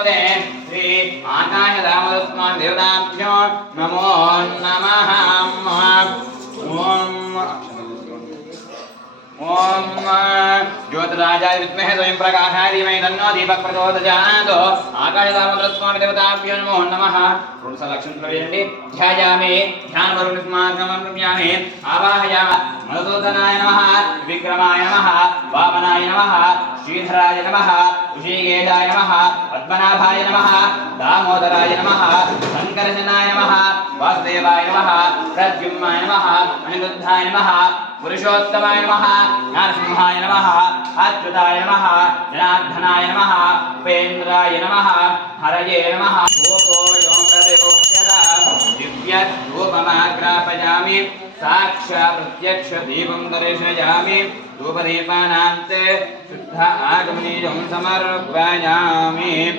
श्री आकाशदामोदस्मान् देवताभ्यो नमो नमः। ओम ज्योतिराजाय विद्महे स्वयं प्रकाशाय धीमहि तन्नो दीपः प्रचोदयात्। आकाशदामोदस्मान् देवताभ्यो नमो नमः। पुरुषलक्ष्मी प्रवेशन्ति ध्यायामि ध्यानवरुणस्माकं रम्यामि आवाहयामि। मधुसूदनाय नमः, विक्रमाय नमः, वामनाय नमः, श्रीधराय नमः, ऋषिकेशाय नमः, पद्मनाभाय नमः, दामोदराय नमः, शङ्करजनाय नमः, वासुदेवाय नमः, प्रद्युम्नाय नमः, अनिरुद्धाय नमः, पुरुषोत्तमाय नमः, नरसिंहाय नमः, अच्युताय नमः, जनार्दनाय नमः, उपेन्द्राय नमः, हरये नमः। दिव्यधूपमाग्रापयामि साक्षात् प्रत्यक्ष दीपं दर्शयामि। धूपदीपानान्ते शुद्ध आगमनीयं समर्पयामि।